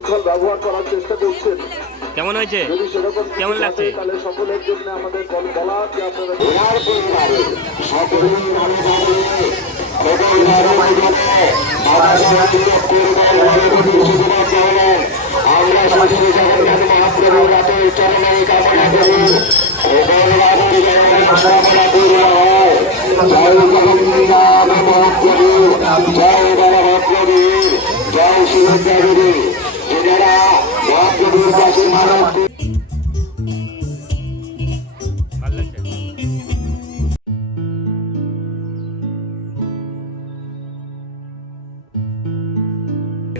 Call ব্যবহার করার চেষ্টা করছেন কেমন হয়েছে? কেমন লাগছে? ঘটে, তাহলে সকলের জন্য আমাদের বলা যে আপনারা ওনার পরিবারে সকলেই ভালো থাকবে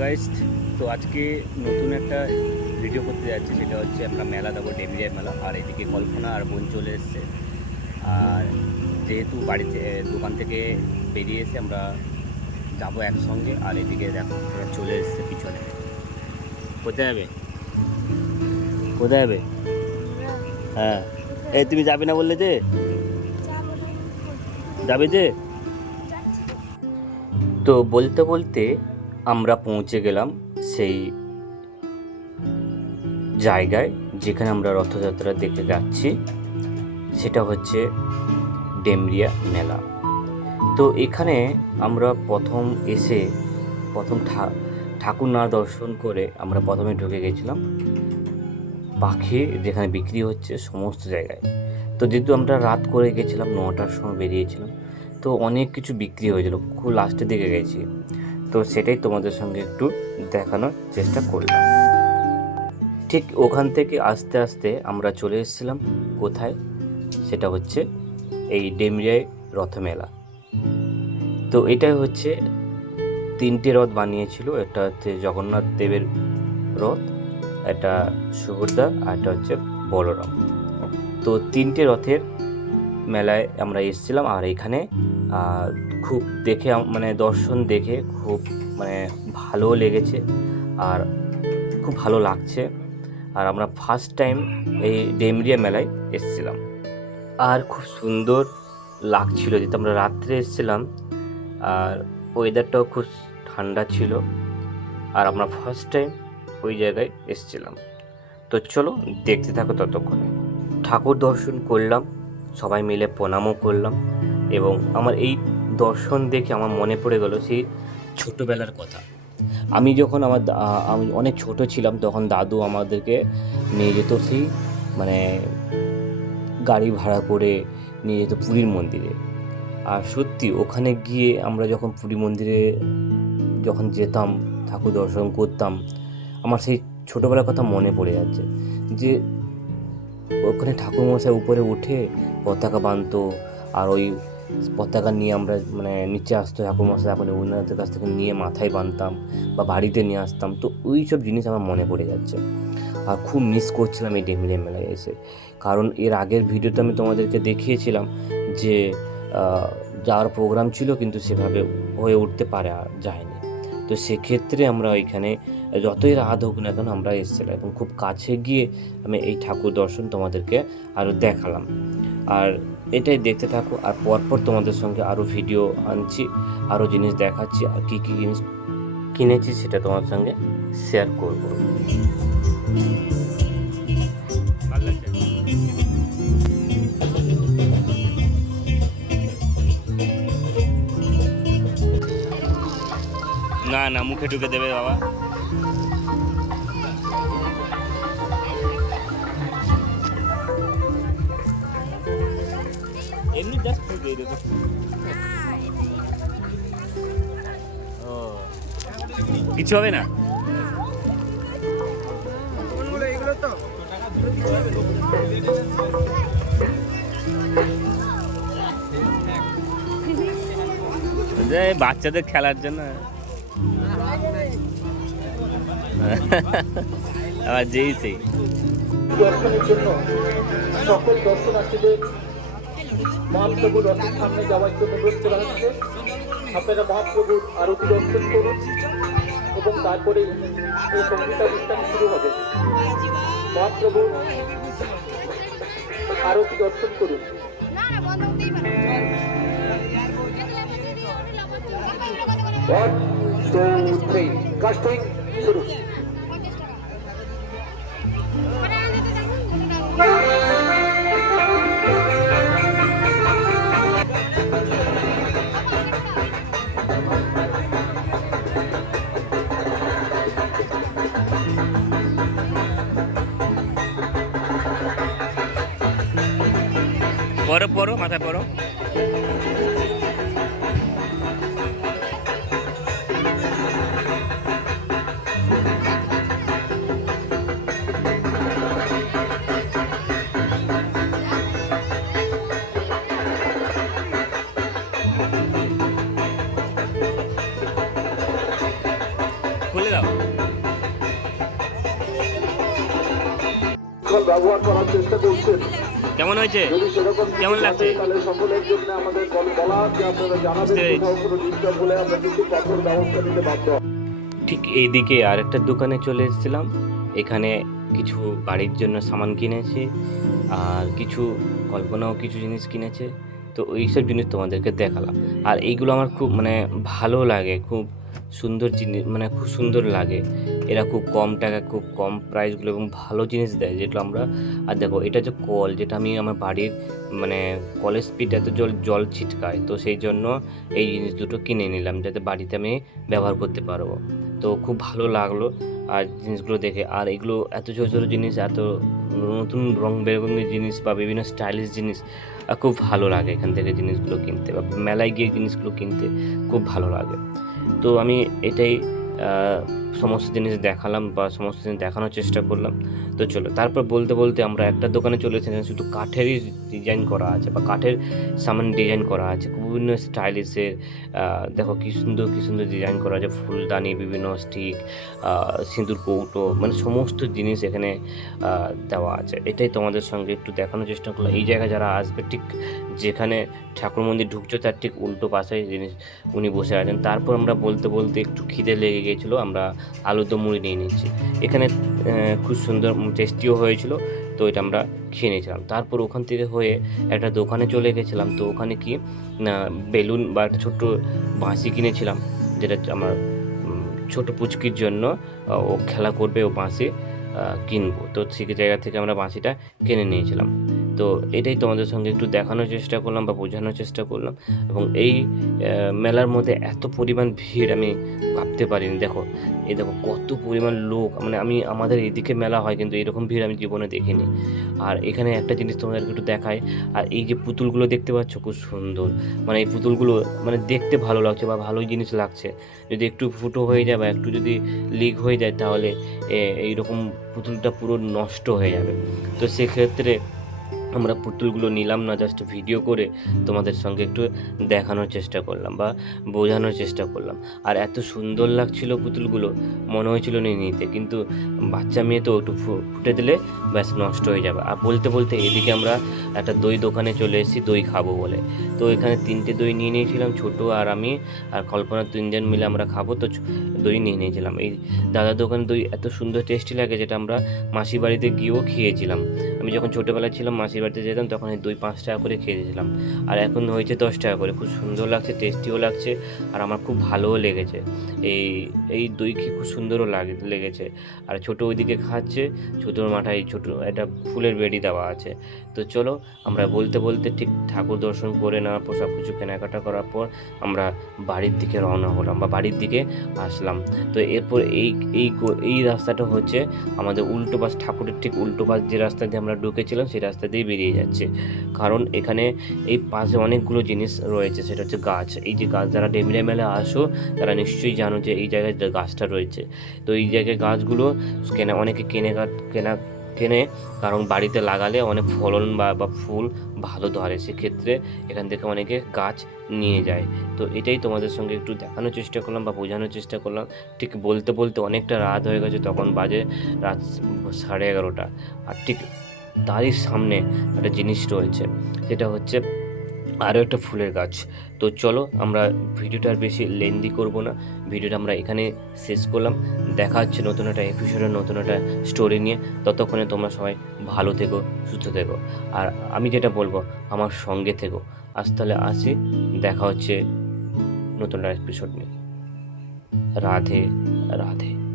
গাইস তো আজকে নতুন একটা ভিডিও করতে যাচ্ছি সেটা হচ্ছে আমরা মেলা দেবো ডেমিরিয়া মেলা। আর এদিকে কল্পনা আর বোন চলে এসছে। আর যেহেতু বাড়িতে দোকান থেকে বেরিয়ে এসে আমরা যাব একসঙ্গে আর এদিকে দেখো ওরা চলে এসছে পিছনে। কোথায় যাবে? কোথায় যাবে? হ্যাঁ। এই তুমি যাবে না বললে যে? যাবে যে? তো বলতে বলতে আমরা পৌঁছে গেলাম সেই জায়গায় যেখানে আমরা রথযাত্রা দেখে যাচ্ছি। সেটা হচ্ছে ডেমরিয়া মেলা। তো এখানে আমরা প্রথম এসে প্রথম ঠাকুর না দর্শন করে আমরা প্রথমে ঢুকে গেছিলাম। পাখি যেখানে বিক্রি হচ্ছে সমস্ত জায়গায়। তো যেহেতু আমরা রাত করে গেছিলাম, নটার সময় বেরিয়েছিলাম, তো অনেক কিছু বিক্রি হয়েছিল। খুব লাস্টের দিকে গেছি। তো সেটাই তোমাদের সঙ্গে একটু দেখানোর চেষ্টা করলাম। ঠিক ওখান থেকে আস্তে আস্তে আমরা চলে এসেছিলাম কোথায়? সেটা হচ্ছে এই ডেমরিয়ায় রথমেলা। তো এটাই হচ্ছে তিনটে রথ বানিয়েছিল। একটা হচ্ছে জগন্নাথ দেবের রথ, একটা সুভদ্রা আর একটা হচ্ছে বলরাম। তো তিনটে রথের মেলায় আমরা এসেছিলাম আর এখানে খুব দেখে মানে দর্শন দেখে খুব মানে ভালো লেগেছে আর খুব ভালো লাগছে। আর আমরা ফার্স্ট টাইম এই ডেমরিয়া মেলায় এসেছিলাম। আর খুব সুন্দর লাগছিল যেহেতু আমরা রাত্রে এসেছিলাম আর ওয়েদারটাও খুব ঠান্ডা ছিল আর আমরা ফার্স্ট টাইম ওই জায়গায় এসেছিলাম। তো চলো দেখতে থাকো ততক্ষণে। ঠাকুর দর্শন করলাম। সবাই মিলে প্রণামও করলাম এবং আমার এই দর্শন দেখে আমার মনে পড়ে গেল সেই ছোটোবেলার কথা। আমি যখন আমার আমি অনেক ছোট ছিলাম তখন দাদু আমাদেরকে নিয়ে যেত সেই মানে গাড়ি ভাড়া করে নিয়ে যেত পুরীর মন্দিরে। আর সত্যি ওখানে গিয়ে আমরা যখন পুরী মন্দিরে যখন যেতাম, ঠাকুর দর্শন করতাম, আমার সেই ছোটোবেলার কথা মনে পড়ে যাচ্ছে যে ওখানে ঠাকুরমশাই উপরে উঠে পতাকা বাঁধতো, আর ওই পতাকা নিয়ে আমরা মানে নিচে আসতো ঠাকুরমশাই এখন ওনাদের কাছ থেকে নিয়ে মাথায় বাঁধতাম বা বাড়িতে নিয়ে আসতাম। তো ওই সব জিনিস আমার মনে পড়ে যাচ্ছে। আর খুব মিস করছিলাম এই ডেমিলিয়া মেলায় এসে। কারণ এর আগের ভিডিওতে আমি তোমাদেরকে দেখিয়েছিলাম যে যাওয়ার প্রোগ্রাম ছিল কিন্তু সেভাবে হয়ে উঠতে পারে যায়নি। তো সেক্ষেত্রে আমরা ওইখানে যতই রাত হোক না কেন আমরা এসেছিলাম এবং খুব কাছে গিয়ে আমি এই ঠাকুর দর্শন তোমাদেরকে আরও দেখালাম। আর এটাই দেখতে থাকো, আর পরপর তোমাদের সঙ্গে আরও ভিডিও আনছি আরও জিনিস দেখাচ্ছি, আর কী কী জিনিস কিনেছি সেটা তোমার সঙ্গে শেয়ার করব। না না, মুখে ঢুকে দেবে বাবা। এমনি জাস্ট ঢুকে দেবো। ও। কিছু হবে না? যে বাচ্চাদের খেলার জন্য। আবার যেই সেই। দর্শনের জন্য সকল দর্শনার্থীদের মহাপ্রভুর রথের সামনে যাওয়ার জন্য অনুরোধ করা হচ্ছে। আপনারা মহাপ্রভুর আরতি দর্শন করুন এবং তারপরে এই সঙ্গীতানুষ্ঠান শুরু হবে। মহাপ্রভুর আরতি দর্শন করুন। ওয়ান টু থ্রি কাস্টিং শুরু। পরো মাথায় পরো ব্যবহার করার চেষ্টা করছেন। কেমন হয়েছে? কেমন লাগছে? ঠিক এইদিকে আরেকটা দোকানে চলে এসেছিলাম। এখানে কিছু বাড়ির জন্য সামান কিনেছি আর কিছু কল্পনাও কিছু জিনিস কিনেছে। তো এইসব জিনিস তোমাদেরকে দেখালাম। আর এইগুলো আমার খুব মানে ভালো লাগে খুব সুন্দর জিনিস মানে খুব সুন্দর লাগে। এরা খুব কম টাকা খুব কম প্রাইসগুলো এবং ভালো জিনিস দেয় যেগুলো আমরা, আর দেখো এটা যে কল যেটা আমি আমার বাড়ির মানে কলের স্পিড এত জল জল ছিটকায়, তো সেই জন্য এই জিনিস দুটো কিনে নিলাম যাতে বাড়িতে আমি ব্যবহার করতে পারব। তো খুব ভালো লাগল আর জিনিসগুলো দেখে। আর এগুলো এত ছোটো ছোটো জিনিস, এত নতুন রং বেরঙের জিনিস বা বিভিন্ন স্টাইলিশ জিনিস খুব ভালো লাগে এখান থেকে জিনিসগুলো কিনতে বা মেলায় গিয়ে জিনিসগুলো কিনতে খুব ভালো লাগে। তো আমি এটাই সমস্ত জিনিস দেখালাম বা সমস্ত জিনিস দেখানোর চেষ্টা করলাম। তো চলো, তারপর বলতে বলতে আমরা একটা দোকানে চলে এসেছি শুধু কাঠেরই ডিজাইন করা আছে বা কাঠের সামান ডিজাইন করা আছে। বিভিন্ন স্টাইলিশের দেখো কী সুন্দর কী সুন্দর ডিজাইন করা আছে। ফুলদানি, বিভিন্ন স্টিক সিঁদুর, কৌটো মানে সমস্ত জিনিস এখানে দেওয়া আছে। এটাই তোমাদের সঙ্গে একটু দেখানোর চেষ্টা করলাম। এই জায়গায় যারা আসবে, ঠিক যেখানে ঠাকুর মন্দির ঢুকছো, তার ঠিক উল্টো পাশে জিনিস উনি বসে আছেন। তারপর আমরা বলতে বলতে একটু খিদে লেগে গিয়েছিল, আমরা আলুদম মুড়ি নিয়ে নিচ্ছি। এখানে খুব সুন্দর টেস্টিও হয়েছিল, তো এটা আমরা খেয়ে নিয়েছিলাম। তারপর ওখান থেকে হয়ে একটা দোকানে চলে গেছিলাম, তো ওখানে কি না বেলুন বা একটা ছোট্ট বাঁশি কিনেছিলাম, যেটা আমার ছোট পুচকির জন্য ও খেলা করবে ও বাঁশি কিনবো। তো সেই জায়গা থেকে আমরা বাঁশিটা কিনে নিয়েছিলাম। তো এটাই তোমাদের সঙ্গে একটু দেখানোর চেষ্টা করলাম বা বোঝানোর চেষ্টা করলাম এবং এই মেলার মধ্যে এত পরিমাণ ভিড় আমি ভাবতে পারিনি। দেখো, এই দেখো কত পরিমাণ লোক মানে আমি, আমাদের এদিকে মেলা হয় কিন্তু এরকম ভিড় আমি জীবনে দেখিনি। আর এখানে একটা জিনিস তোমাদেরকে একটু দেখায় আর এই যে পুতুলগুলো দেখতে পাচ্ছ খুব সুন্দর। মানে এই পুতুলগুলো মানে দেখতে ভালো লাগছে বা ভালোই জিনিস লাগছে। যদি একটু ফুটো হয়ে যায় বা একটু যদি লিক হয়ে যায় তাহলে এইরকম পুতুলটা পুরো নষ্ট হয়ে যাবে। তো সেক্ষেত্রে আমরা পুতুলগুলো নিলাম না জাস্ট ভিডিও করে তোমাদের সঙ্গে একটু দেখানোর চেষ্টা করলাম বা বোঝানোর চেষ্টা করলাম। আর এত সুন্দর লাগছিল পুতুলগুলো, মনে হয়েছিল নিয়ে নিতে, কিন্তু বাচ্চা মেয়ে তো একটু ফুটে দিলে ব্যাস নষ্ট হয়ে যাবে। আর বলতে বলতে এদিকে আমরা একটা দই দোকানে চলে এসেছি, দই খাব বলে। তো এখানে তিনটে দই নিয়ে নিয়েছিলাম, ছোট আর আমি, আর কল্পনা তিনজন মিলে আমরা খাব, তো দই নিয়ে নিয়েছিলাম। এই দাদার দোকানে দই এত সুন্দর টেস্টি লাগে যেটা আমরা মাসির বাড়িতে গিয়েও খেয়েছিলাম। আমি যখন ছোটোবেলায় ছিলাম, মাসির বাড়িতে যেতাম, তখন এই দুই পাঁচ টাকা করে খেয়ে দিয়েছিলাম। আর এখন হয়েছে দশ টাকা করে, খুব সুন্দর লাগছে টেস্টিও লাগছে, আর আমার খুব ভালোও লেগেছে। এই এই দই খেয়ে খুব সুন্দরও লাগে, লেগেছে। আর ছোটো ওইদিকে খাচ্ছে ছোটোর মাথায় ছোটো, একটা ফুলের বেড়ি দেওয়া আছে। তো চলো, আমরা বলতে বলতে ঠিক ঠাকুর দর্শন করে নেওয়ার পর সব কিছু কেনাকাটা করার পর আমরা বাড়ির দিকে রওনা হলাম বা বাড়ির দিকে আসলাম। তো এরপর এই এই এই রাস্তাটা হচ্ছে আমাদের উল্টো পাশ, ঠাকুরের ঠিক উল্টো পাশ যে রাস্তা দিয়ে আমরা ঢুকেছিলাম, সেই রাস্তা দিয়ে বেরিয়ে যাচ্ছে। কারণ এখানে এই পাশে অনেকগুলো জিনিস রয়েছে, সেটা হচ্ছে গাছ। এই যে গাছ, যারা ডেমরে মেলে আসো, তারা নিশ্চয়ই জানো যে এই জায়গায় গাছটা রয়েছে। তো এই জায়গায় গাছগুলো কেনা, অনেকে কেনে কেনা কেনে, কারণ বাড়িতে লাগালে অনেক ফলন বা বা ফুল ভালো ধরে। সেক্ষেত্রে এখান থেকে অনেকে গাছ নিয়ে যায়। তো এটাই তোমাদের সঙ্গে একটু দেখানোর চেষ্টা করলাম বা বোঝানোর চেষ্টা করলাম। ঠিক বলতে বলতে অনেকটা রাত হয়ে গেছে, তখন বাজে রাত সাড়ে এগারোটা। আর ঠিক তারই সামনে একটা জিনিস রয়েছে, সেটা হচ্ছে আরও একটা ফুলের গাছ। তো চলো, আমরা ভিডিওটা আর বেশি লেন্দি করব না। ভিডিওটা আমরা এখানে শেষ করলাম। দেখা হচ্ছে নতুন একটা এপিসোডের নতুন একটা স্টোরি নিয়ে। ততক্ষণে তোমরা সবাই ভালো থেকো, সুস্থ থেকো। আর আমি যেটা বলব, আমার সঙ্গে থেকো। আজ তাহলে আসি, দেখা হচ্ছে নতুন একটা এপিসোড নিয়ে। রাধে রাধে।